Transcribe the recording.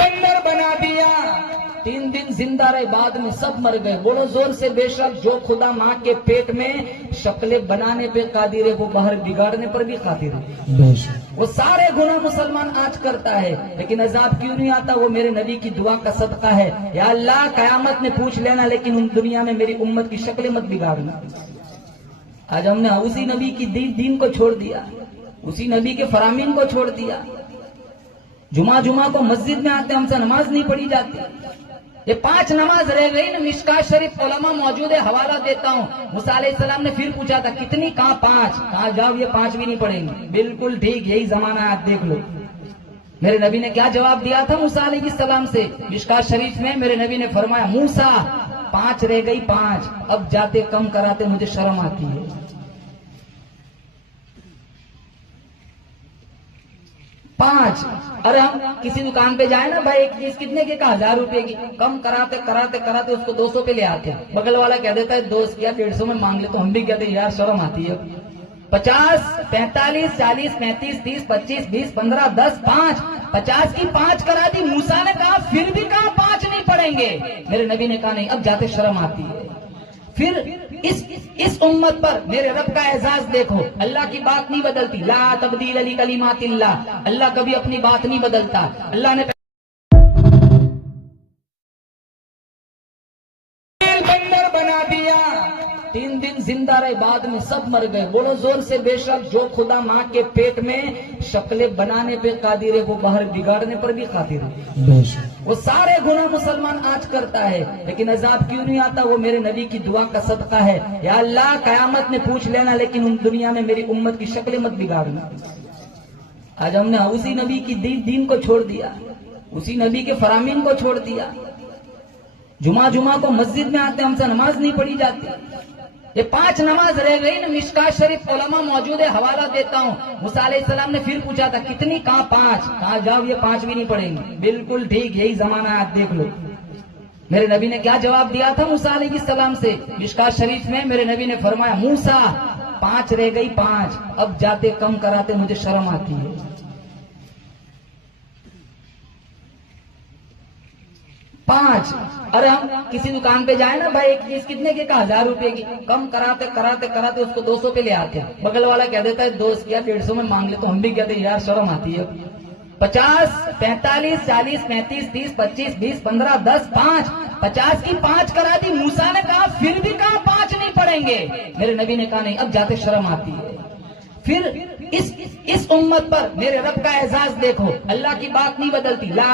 बंदर बना दिया। 3 दिन जिंदा रहे, बाद में सब मर गए। बोलो जोर से बेशक जो खुदा माँ के पेट में शक्लें बनाने पे कादिर है, वो बाहर बिगाड़ने पर भी कादिर है। वो सारे गुनाह मुसलमान आज करता है, लेकिन अजाब क्यों नहीं आता? वो मेरे नबी की दुआ का सदका है। या अल्लाह कयामत में पूछ लेना, लेकिन उन दुनिया में मेरी उम्मत की शक्लें मत बिगाड़ना। आज हमने उसी नबी की दीन को छोड़ दिया, उसी नबी के फरामीन को छोड़ दिया। जुमा को मस्जिद में आते, हमसे नमाज नहीं पढ़ी जाती। ये 5 नमाज रह गई ना। मिशकात शरीफ उलमा मौजूद है, हवाला देता हूँ। मूसा अलैहिस्सलाम ने फिर पूछा था कितनी? कहाँ 5? कहा जाओ ये 5 भी नहीं पढ़ेंगे। बिल्कुल ठीक, यही जमाना है, आप देख लो। मेरे नबी ने क्या जवाब दिया था मूसा अलैहिस्सलाम से? मिशकात शरीफ में मेरे नबी ने फरमाया, मूसा 5 रह गई 5, अब जाते कम कराते मुझे शर्म आती है। 5। अरे हम किसी दुकान पे जाए ना, भाई एक चीज कितने की? 1000 रुपए की। कम कराते कराते कराते उसको 200 पे ले आते। बगल वाला कह देता है 200 या 150 में मांग ले, तो हम भी कहते हैं यार शर्म आती है। 50, 45, 40, 35, 30, 25, 20, 15, 10, 5। 50 की 5 करा दी। मूसा ने कहा फिर भी कहा 5 नहीं पढ़ेंगे। मेरे नबी ने कहा नहीं, अब जाते शर्म आती है। फिर इस उम्मत पर मेरे रब का एजाज देखो। अल्लाह की बात नहीं बदलती। ला तब्दील अली कलिमातिल्लाह। अल्लाह कभी अपनी बात नहीं बदलता। अल्लाह ने बंदर बना दिया। 3 दिन जिंदा रहे, बाद में सब मर गए। बोलो जोर से बेशक जो खुदा माँ के पेट में शक्लें बनाने पे कादिर है, वो बाहर बिगाड़ने पर भी कादिर है। वो सारे गुनाह मुसलमान आज करता है, लेकिन अजाब क्यों नहीं आता? वो मेरे नबी की दुआ का सदका है। या अल्लाह कयामत में पूछ लेना, लेकिन उन दुनिया में मेरी उम्मत की शक्लें मत बिगाड़ना। आज हमने उसी नबी की दीन को छोड़ दिया, उसी नबी के फरामीन को छोड़ दिया। जुमा को मस्जिद में आते, हमसे नमाज नहीं पढ़ी जाती। ये 5 नमाज रह गई ना। मिशकात शरीफ उलमा मौजूद है, हवाला देता हूँ। मूसा अलैहिस्सलाम ने फिर पूछा था कितनी? कहाँ 5? कहा जाओ ये 5 भी नहीं पढ़ेंगे। बिल्कुल ठीक, यही जमाना है, आप देख लो। मेरे नबी ने क्या जवाब दिया था मूसा अलैहिस्सलाम से? मिशकात शरीफ में मेरे नबी ने फरमाया, मूसा 5 रह गई 5, अब जाते कम कराते मुझे शर्म आती है। 5। अरे हम किसी दुकान पे जाए ना, भाई एक चीज कितने की? 1000 रुपए की। कम कराते कराते कराते उसको 200 पे ले आते। बगल वाला कह देता है 200 या 150 में मांग ले, तो हम भी कहते हैं यार शर्म आती है। 50, 45, 40, 35, 30, 25, 20, 15, 10, 5। 50 की 5 करा दी। मूसा ने कहा फिर भी कहा 5 नहीं पढ़ेंगे। मेरे नबी ने कहा नहीं, अब जाते शर्म आती है। फिर इस उम्मत पर मेरे रब का एजाज देखो। अल्लाह की बात नहीं बदलती। ला